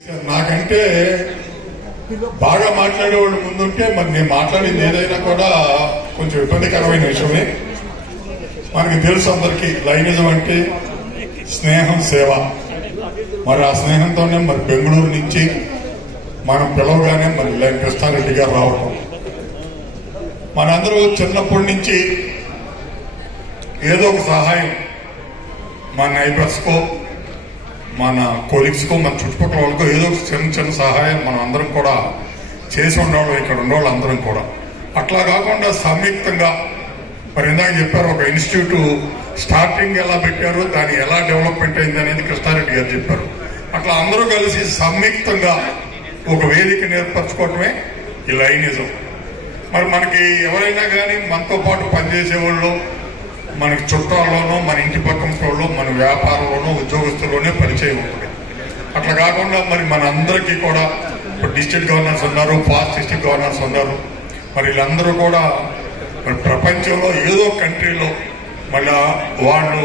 నాకంటే బాగా మాట్లాడేవాడు ముందుంటే మరి నేను మాట్లాడింది ఏదైనా కూడా కొంచెం ఇబ్బందికరమైన విషయమే. మనకి తెలుసు అందరికీ లైనిజం అంటే స్నేహం, సేవ. మరి ఆ స్నేహంతోనే మరి బెంగళూరు నుంచి మనం పిలవగానే మరి లైన్ కృష్ణారెడ్డి గారు రావడం, మనందరూ చిన్నప్పటి నుంచి ఏదో ఒక సహాయం మన నైబర్స్కో, మన కొలీగ్స్కో, మన చుట్టుపక్కల వాళ్ళకో ఏదో చిన్న చిన్న సహాయం మనం అందరం కూడా చేసి ఉండేవాళ్ళం. ఇక్కడ ఉండేవాళ్ళు అందరం కూడా అట్లా కాకుండా సంయుక్తంగా మరి ఇందాక చెప్పారు, ఒక ఇన్స్టిట్యూట్ స్టార్టింగ్ ఎలా పెట్టారు, దాని ఎలా డెవలప్మెంట్ అయింది అనేది కృష్ణారెడ్డి గారు చెప్పారు. అట్లా అందరూ కలిసి సంయుక్తంగా ఒక వేదిక ఏర్పరచుకోవటమే ఈ లైనిజం. మరి మనకి ఎవరైనా కానీ మనతో పాటు పనిచేసేవాళ్ళు మనకి చుట్టాల్లోనూ, మన ఇంటి పక్కన మన వ్యాపారంలోనూ, ఉద్యోగస్తుల్లోనే పరిచయం ఉంటుంది. అట్లా కాకుండా మరి మనందరికీ కూడా ఇప్పుడు డిస్ట్రిక్ట్ గవర్నర్స్ ఉన్నారు, ఫాస్ట్ డిస్ట్రిక్ట్ గవర్నర్స్ ఉన్నారు. మరి వీళ్ళందరూ కూడా మరి ప్రపంచంలో ఏదో కంట్రీలో మళ్ళా వాళ్ళు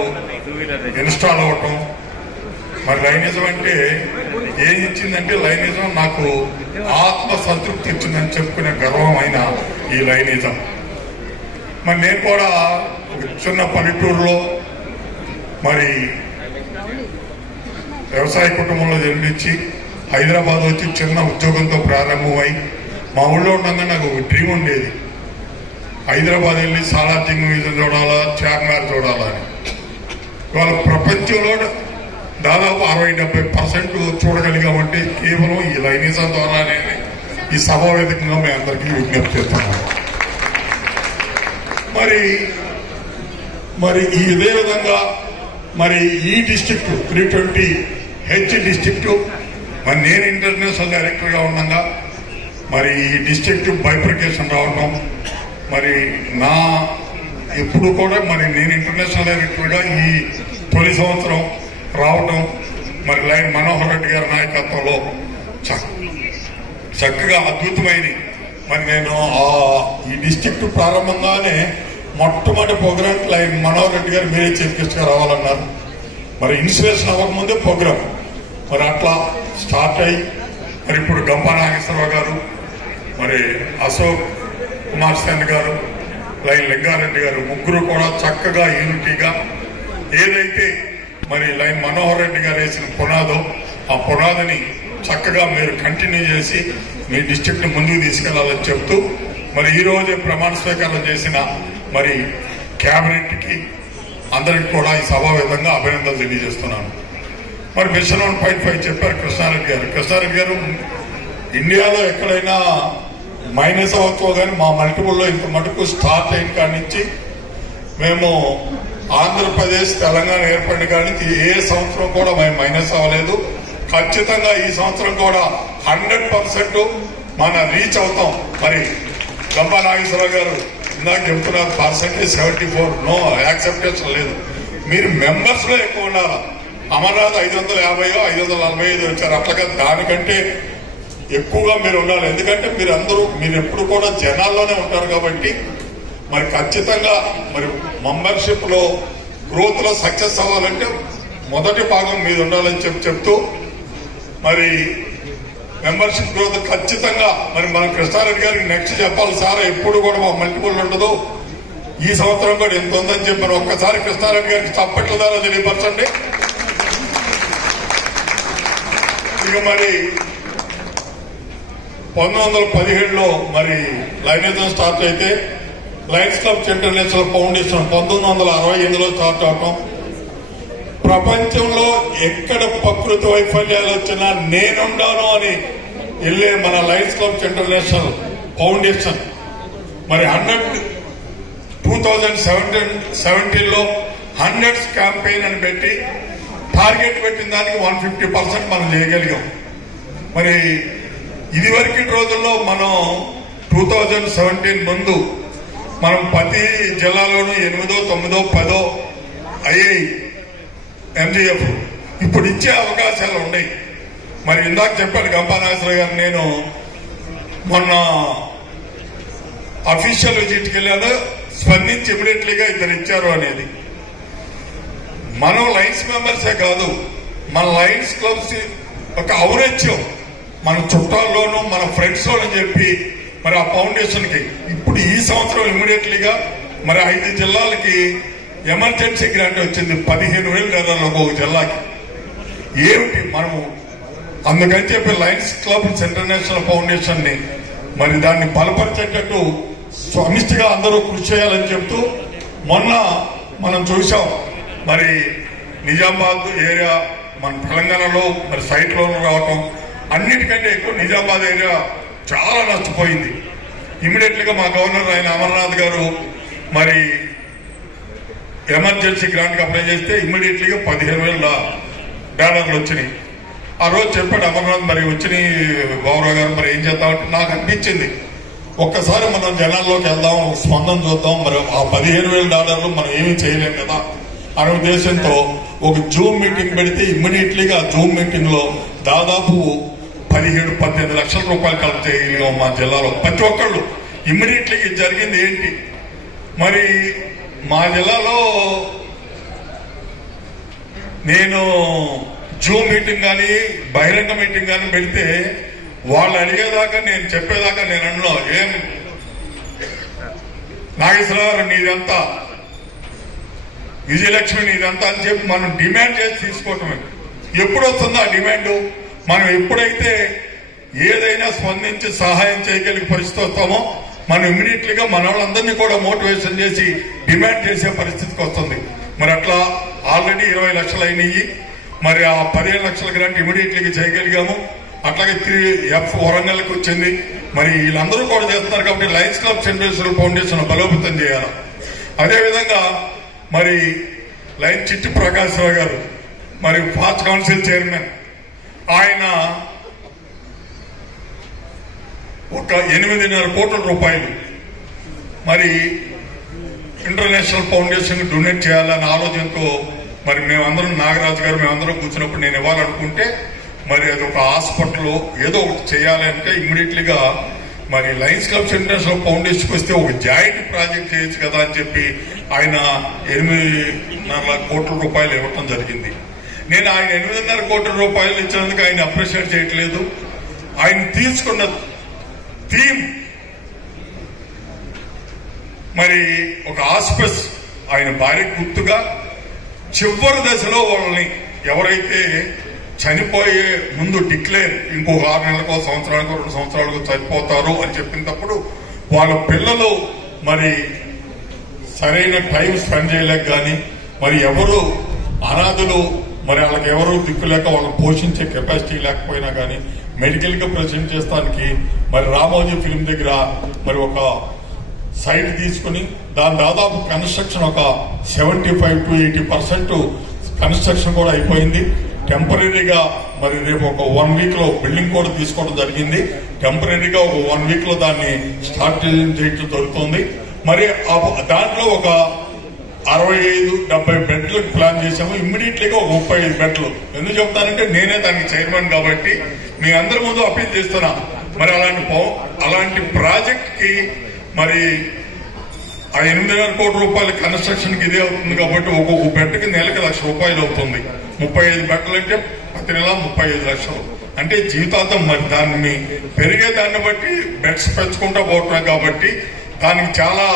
ఇన్స్టాల్ అవ్వటం. మరి లైనిజం అంటే ఏం ఇచ్చిందంటే, లైనిజం నాకు ఆత్మ సంతృప్తి ఇచ్చిందని చెప్పుకునే గర్వమైన ఈ లైనిజం. మరి నేను కూడా ఒక చిన్న పల్లెటూరులో మరి వ్యవసాయ కుటుంబంలో జన్మించి హైదరాబాద్ వచ్చి చిన్న ఉద్యోగంతో ప్రారంభమై మా ఊళ్ళో ఉండగా నాకు ఒక డ్రీమ్ ఉండేది, హైదరాబాద్ వెళ్ళి సాలార్జింగ్ మ్యూజియం చూడాలా, చార్మినార్ చూడాలా అని. ఇవాళ ప్రపంచంలో దాదాపు 60-70% చూడగలిగామంటే కేవలం ఈ లైనిజం ద్వారానే. ఈ సభా వేదికగా మేము అందరికీ విజ్ఞప్తి చేస్తున్నాం. మరి ఇదే విధంగా మరి ఈ డిస్ట్రిక్ట్ 320H డిస్ట్రిక్ట్, మరి నేను ఇంటర్నేషనల్ డైరెక్టర్గా ఉండగా మరి ఈ డిస్ట్రిక్ట్ బైఫర్కేషన్ రావడం, మరి నా ఎప్పుడు కూడా మరి నేను ఇంటర్నేషనల్ డైరెక్టర్గా ఈ తొలి సంవత్సరం రావడం, మరి లైన్ మనోహర్ రెడ్డి గారి నాయకత్వంలో చక్కగా అద్భుతమైన మరి నేను ఈ డిస్ట్రిక్ట్ ప్రారంభంగానే మొట్టమొదటి ప్రోగ్రాం లైన్ మనోహర్ రెడ్డి గారు మీరే చీఫ్ గెస్ట్ గా రావాలన్నారు. మరి ఇన్స్టిట్యూషన్ అవ్వకముందే ప్రోగ్రాం మరి అట్లా స్టార్ట్ అయ్యి మరి ఇప్పుడు గంపా నాగేశ్వరరావు గారు, మరి అశోక్ కుమార్ సేన్ గారు, లైన్ లింగారెడ్డి గారు, ముగ్గురు కూడా చక్కగా యూనిటీగా ఏదైతే మరి లైన్ మనోహర్ రెడ్డి గారు వేసిన పునాదో ఆ పునాదిని చక్కగా మీరు కంటిన్యూ చేసి మీ డిస్ట్రిక్ట్ ముందుకు తీసుకెళ్లాలని చెప్తూ, మరి ఈ రోజే ప్రమాణ స్వీకారం చేసిన మరి క్యాబినెట్ కి అందరికి కూడా ఈ సభా విధంగా అభినందనలు తెలియజేస్తున్నాను. మరి మిషన్ 1.5 చెప్పారు కృష్ణారెడ్డి గారు. కృష్ణారెడ్డి గారు ఇండియాలో ఎక్కడైనా మైనస్ అవ్వచ్చు కానీ మా మల్టిపుల్లో ఇంత మటుకు స్టార్ట్ అయిన కాడి నుంచి మేము ఆంధ్రప్రదేశ్, తెలంగాణ ఏర్పడిన కాడి నుంచి ఏ సంవత్సరం కూడా మేము మైనస్ అవ్వలేదు. ఖచ్చితంగా ఈ సంవత్సరం కూడా 100% మన రీచ్ అవుతాం. మరి గంపా నాగేశ్వరరావు గారు ఇందాక చెప్తున్నారు పర్సెంటేజ్ 74, నో యాక్సెప్టేషన్ లేదు. మీరు మెంబర్స్ లో ఎక్కువ ఉండాలి. అమర్నాథ్ 550 545 వచ్చారు, అట్లాగా దానికంటే ఎక్కువగా మీరు ఉండాలి. ఎందుకంటే మీరు ఎప్పుడు కూడా జనాల్లోనే ఉంటారు కాబట్టి మరి ఖచ్చితంగా మరి మెంబర్షిప్ లో గ్రోత్ లో సక్సెస్ అవ్వాలంటే మొదటి భాగం మీద ఉండాలని చెప్తూ మరి మెంబర్షిప్ గ్రోత్ ఖచ్చితంగా మరి మన కృష్ణారెడ్డి గారికి నెక్స్ట్ చెప్పాలి, సార్ ఎప్పుడు కూడా మా మల్టిపుల్ ఉండదు, ఈ సంవత్సరం కూడా ఎంత ఉందని చెప్పారు. ఒక్కసారి కృష్ణారెడ్డి గారికి చప్పట్ల ద్వారా తెలియపరచండి. ఇక మరి 1917లో మరి లైనిజం స్టార్ట్ అయితే లయన్స్ క్లబ్ ఇంటర్నేషనల్ ఫౌండేషన్ 1968లో స్టార్ట్ అవటం. ప్రపంచంలో ఎక్కడ ప్రకృతి వైఫల్యాలు వచ్చినా నేనుండాను అని వెళ్ళే మన లయన్స్ క్లబ్ ఇంటర్నేషనల్ ఫౌండేషన్ మరి 2017లో 100 క్యాంపెయిన్ అని పెట్టి టార్గెట్ పెట్టిన దానికి 150% మనం చేయగలిగాం. మరి ఇదివరకు రోజుల్లో మనం 2017 ముందు మనం ప్రతి జిల్లాలోనూ 8, 9, 10 అయ్యాయి MGF. ఇప్పుడు ఇచ్చే అవకాశాలు ఉన్నాయి. మరి ఇందాక చెప్పాను గంపా నాగేశ్వరరావు గారు, నేను మొన్న అఫీషియల్ విజిట్కి వెళ్ళాను, స్పందించి ఇమీడియట్లీగా 2 ఇచ్చారు అనేది. మనం లైన్స్ మెంబర్సే కాదు, మన లయన్స్ క్లబ్స్ ఒక ఔన్నత్యం మన చుట్టాల్లోనూ మన ఫ్రెండ్స్ లోనూ చెప్పి మరి ఆ ఫౌండేషన్ కి ఇప్పుడు ఈ సంవత్సరం ఇమ్మీడియట్లీగా మరి 5 జిల్లాలకి ఎమర్జెన్సీ గ్రాంట్ వచ్చింది. 15,000 ఒక జిల్లాకి. ఏమిటి మనము అందుకని చెప్పి లయన్స్ క్లబ్స్ ఇంటర్నేషనల్ ఫౌండేషన్ ని మరి దాన్ని బలపరిచేటట్టు సమిష్టిగా అందరూ కృషి చేయాలని చెప్తూ మొన్న మనం చూసాం మరి నిజామాబాద్ ఏరియా మన తెలంగాణలో మరి సైట్ లోన్ రావటం అన్నిటికంటే ఎక్కువ నిజామాబాద్ ఏరియా చాలా నష్టపోయింది. ఇమీడియట్లీగా మా గవర్నర్ ఆయన అమర్నాథ్ గారు మరి ఎమర్జెన్సీ గ్రాంట్ కి అప్లై చేస్తే ఇమ్మీడియట్లీగా $15,000 వచ్చినాయి. ఆ రోజు చెప్పాడు అమర్నాథ్ మరి వచ్చినాయి గౌరవ్ గారు మరి ఏం చేద్దామంటే నాకు అనిపించింది ఒక్కసారి మనం జనాల్లోకి వెళ్దాం, స్పందన చూద్దాం. మరి ఆ $15,000 మనం ఏమీ చేయలేం కదా అనే ఉద్దేశంతో ఒక జూమ్ మీటింగ్ పెడితే ఇమ్మీడియట్లీగా జూమ్ మీటింగ్ లో దాదాపు 17-18 లక్షల రూపాయలు కలెక్ట్ చేయగలిగాం మా జిల్లాలో ప్రతి ఒక్కళ్ళు. ఇమ్మీడియట్లీ జరిగింది ఏంటి మరి మా జిల్లాలో నేను జూమ్ మీటింగ్ కానీ బహిరంగ మీటింగ్ కానీ పెడితే వాళ్ళు అడిగేదాకా నేను చెప్పేదాకా నేను అన్నా ఏం నాగేశ్వరరావు నీదంతా, విజయలక్ష్మి నీదంతా అని చెప్పి మనం డిమాండ్ చేసి తీసుకోవటమే. ఎప్పుడు వస్తుందో ఆ డిమాండ్ మనం ఎప్పుడైతే ఏదైనా స్పందించి సహాయం చేయగలిగే పరిస్థితి వస్తామో మనం ఇమ్మీడియట్లీగా మన వాళ్ళందరినీ కూడా మోటివేషన్ చేసి డిమాండ్ చేసే పరిస్థితికి వస్తుంది. మరి అట్లా ఆల్రెడీ 20 లక్షలు అయినాయి. మరి ఆ 15 లక్షల గ్రాంట్ ఇమీడియట్లీగా చేయగలిగాము. అట్లాగే 3F వరంగల్కి వచ్చింది. మరి వీళ్ళందరూ కూడా చేస్తున్నారు కాబట్టి లయన్స్ క్లబ్స్ ఇంటర్నేషనల్ ఫౌండేషన్ బలోపేతం చేయాలి. అదేవిధంగా మరి లయన్ చిట్టి ప్రకాశ్ రావు గారు మరి ఫాస్ట్ కౌన్సిల్ చైర్మన్, ఆయన ఒక 8.5 కోట్ల రూపాయలు మరి ఇంటర్నేషనల్ ఫౌండేషన్ డొనేట్ చేయాలన్న ఆలోచనతో మరి మేమందరం నాగరాజు గారు మేమందరం కూర్చున్నప్పుడు నేను ఇవ్వాలనుకుంటే మరి అది ఒక హాస్పిటల్ ఏదో ఒకటి చేయాలంటే ఇమ్మీడియట్లీగా మరి లయన్స్ క్లబ్స్ ఇంటర్నేషనల్ ఫౌండేషన్కి వస్తే ఒక జాయింట్ ప్రాజెక్ట్ చేయొచ్చు కదా అని చెప్పి ఆయన 8.5 కోట్ల రూపాయలు ఇవ్వటం జరిగింది. నేను ఆయన 8.5 కోట్ల రూపాయలు ఇచ్చినందుకు ఆయన అప్రిషియేట్ చేయట్లేదు. ఆయన తీసుకున్న థీమ్ మరి ఒక ఆస్పెస్ ఆయన భార్య గుర్తుగా చివరి దశలో వాళ్ళని ఎవరైతే చనిపోయే ముందు డిక్లేర్ ఇంకొక 6 నెలలకో సంవత్సరానికో 2 సంవత్సరాలకో చనిపోతారు అని చెప్పినప్పుడు వాళ్ళ పిల్లలు మరి సరైన టైం స్పెండ్ చేయలేక కానీ మరి ఎవరు అనాథులు మరి వాళ్ళకి ఎవరు దిక్కులేక వాళ్ళని పోషించే కెపాసిటీ లేకపోయినా కానీ మెడికల్ గా ప్రెజెంట్ చేస్తానికి మరి రామోజీ ఫిల్మ్ దగ్గర మరి ఒక సైట్ తీసుకుని దాని దాదాపు కన్స్ట్రక్షన్ ఒక 75 to 80% కన్స్ట్రక్షన్ కూడా అయిపోయింది. టెంపరీగా మరి రేపు ఒక 1 వీక్ లో బిల్డింగ్ కూడా తీసుకోవడం జరిగింది. టెంపరీగా ఒక 1 వీక్ లో దాన్ని స్టార్ట్ చేయడం జరుగుతుంది. మరి దాంట్లో ఒక 65-70 బెడ్లకు ప్లాన్ చేశాము. ఇమ్మీడియట్లీగా ఒక 35 బెడ్లు. ఎందుకు చెప్తానంటే నేనే దానికి చైర్మన్ కాబట్టి మీ అందరి ముందు అప్పీల్ చేస్తున్నా. మరి అలాంటి ప్రాజెక్ట్ కి మరి ఆ 8.5 కోట్ల రూపాయల కన్స్ట్రక్షన్ కి ఇదే అవుతుంది కాబట్టి ఒక్కొక్క బెడ్కి నెలకి ₹1,00,000 అవుతుంది. 35 బెడ్లు అంటే ప్రతి నెల 35 లక్షలు అంటే జీవితాంతం. మరి దాన్ని పెరిగే దాన్ని బట్టి బెడ్స్ పెంచుకుంటూ పోతున్నాం కాబట్టి దానికి చాలా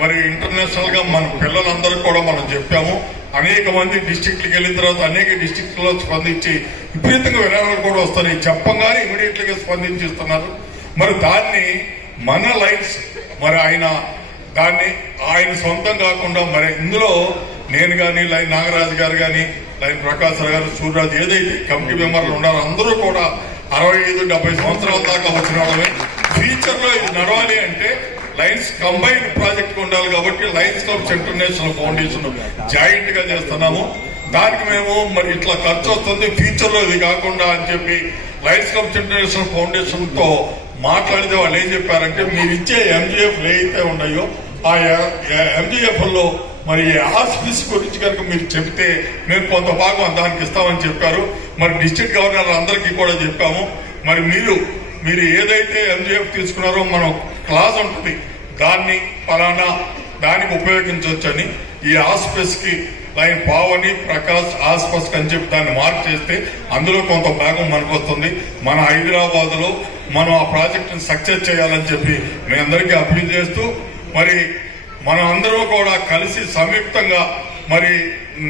మరి ఇంటర్నేషనల్ గా మన పిల్లలందరూ కూడా మనం చెప్పాము. అనేక మంది డిస్ట్రిక్ట్లకు వెళ్ళిన తర్వాత అనేక డిస్ట్రిక్ట్ లో స్పందించి విపరీతంగా విరాళాలు కూడా వస్తున్నాయి. చెప్పంగానే ఇమీడియట్ గా స్పందించిస్తున్నారు. మరి దాన్ని మన లైన్స్ మరి దాన్ని ఆయన సొంతం కాకుండా మరి ఇందులో నేను కానీ లైన్ నాగరాజు గారు కానీ లైన్ ప్రకాశ్ గారు సూర్యరాజు ఏదైతే కమిటీ మెంబర్లు ఉన్నారో అందరూ కూడా 65-70 సంవత్సరాల దాకా వచ్చిన వాళ్ళని ఫ్యూచర్ లో ఇది నడవాలి అంటే లైన్స్ కంబైన్డ్ ప్రాజెక్ట్ ఉండాలి కాబట్టి Lions clubs international foundation joint గా చేస్తున్నాము. దానికి మేము మరి ఇట్లా ఖర్చు వస్తుంది ఫ్యూచర్ లో ఇది కాకుండా అని చెప్పి లయన్స్ క్లబ్స్ ఇంటర్నేషనల్ ఫౌండేషన్ తో మాట్లాడితే వాళ్ళు ఏం చెప్పారంటే మీరు ఇచ్చే MGF ఏవైతే ఉన్నాయో ఆ MGF లో మరి హాస్పిటల్స్ గురించి కనుక మీరు చెప్తే మేము కొంత భాగం దానికి ఇస్తామని చెప్పారు. మరి డిస్ట్రిక్ట్ గవర్నర్ అందరికీ కూడా చెప్పాము. మరి మీరు ఏదైతే MGF తీసుకున్నారో మనం క్లాస్ ఉంటుంది దాన్ని ఫలానా దానికి ఉపయోగించవచ్చని ఈ హాస్పిటల్స్ కి లైన్ పావని ప్రకాష్ ఆస్పస్ అని చెప్పి దాన్ని మార్క్ చేస్తే అందులో కొంత భాగం మనకు వస్తుంది. మన హైదరాబాద్ లో మనం ఆ ప్రాజెక్ట్ ని సక్సెస్ చేయాలని చెప్పి మీ అందరికీ అప్పీల్ చేస్తూ, మరి మనం అందరూ కూడా కలిసి సంయుక్తంగా మరి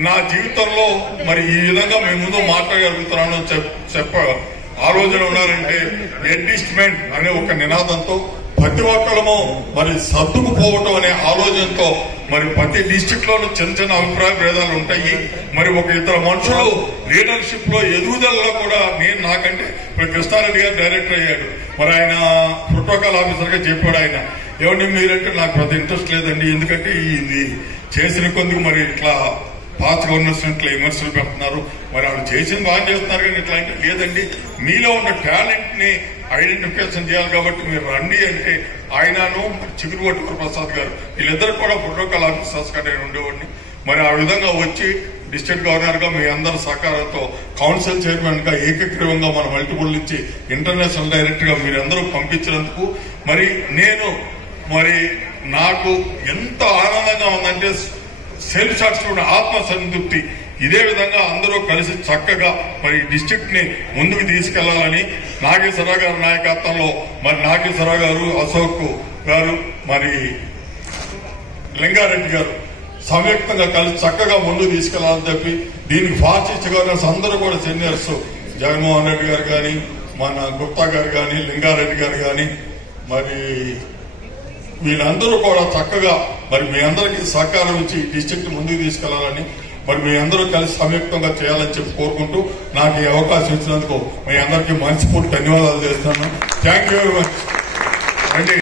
నా జీవితంలో మరి ఈ విధంగా మీ ముందు మాట్లాడగలుగుతున్నాను చెప్ప ఆలోచన ఉన్నారంటే అడ్జస్ట్మెంట్ అనే ఒక నినాదంతో ప్రతి ఒక్కరము మరి సర్దుకుపోవటం అనే ఆలోచనతో మరి ప్రతి డిస్టిక్ లోనూ చిన్న చిన్న అభిప్రాయ భేదాలు ఉంటాయి. మరి ఒక ఇతర మనుషులు లీడర్షిప్ లో ఎదుగుదలలో కూడా నాకంటే ఇప్పుడు కృష్ణారెడ్డి గారు డైరెక్టర్ అయ్యాడు. మరి ఆయన ప్రోటోకాల్ ఆఫీసర్ గా చెప్పాడు. ఆయన ఏమండి మీరంటే నాకు పెద్ద ఇంట్రెస్ట్ లేదండి, ఎందుకంటే ఇది చేసిన కొందుకు మరి ఇట్లా పాత గవర్నర్స్ ఇట్లా విమర్శలు పెడుతున్నారు, మరి ఆవిడ చేసింది బాగా చేస్తున్నారు కానీ ఇట్లా అంటే లేదండి, మీలో ఉన్న టాలెంట్ ని ఐడెంటిఫికేషన్ చేయాలి కాబట్టి మీరు రండి అంటే ఆయనను చిగురుగొట్టు ప్రసాద్ గారు వీళ్ళిద్దరు కూడా ప్రోటోకాల్ ఆఫీసర్స్ గా నేను ఉండేవాడిని. మరి ఆ విధంగా వచ్చి డిస్ట్రిక్ట్ గవర్నర్ గా మీ అందరి సహకారంతో కౌన్సిల్ చైర్మన్ గా ఏకగ్రీవంగా మన మల్టిపుల్ నుంచి ఇంటర్నేషనల్ డైరెక్టర్ గా మీరందరూ పంపించినందుకు మరి నేను మరి నాకు ఎంత ఆనందంగా ఉందంటే సెల్ఫ్ సాటిస్ఫైడ్ ఆత్మ సంతృప్తి. ఇదే విధంగా అందరూ కలిసి చక్కగా మరి డిస్ట్రిక్ట్ ని ముందుకు తీసుకెళ్లాలని నాగేశ్వరరావు గారి నాయకత్వంలో మరి నాగేశ్వరరావు గారు, అశోక్ గారు, మరి లింగారెడ్డి గారు సంయుక్తంగా కలిసి చక్కగా ముందుకు తీసుకెళ్లాలని చెప్పి దీనికి ఫాస్ట్ గవర్నర్స్ అందరూ కూడా సీనియర్స్ జగన్మోహన్ రెడ్డి గారు కానీ, మన గుప్తా గారు కానీ, లింగారెడ్డి గారు కానీ, మరి వీళ్ళందరూ కూడా చక్కగా మరి మీ అందరికీ సహకారం ఇచ్చి డిస్ట్రిక్ట్ ముందుకు తీసుకెళ్లాలని మరి మీ అందరూ కలిసి సంయుక్తంగా చేయాలని చెప్పి కోరుకుంటూ నాకు ఈ అవకాశం ఇచ్చినందుకు మీ అందరికీ మనస్ఫూర్తి ధన్యవాదాలు చేస్తున్నాను. Thank you very much.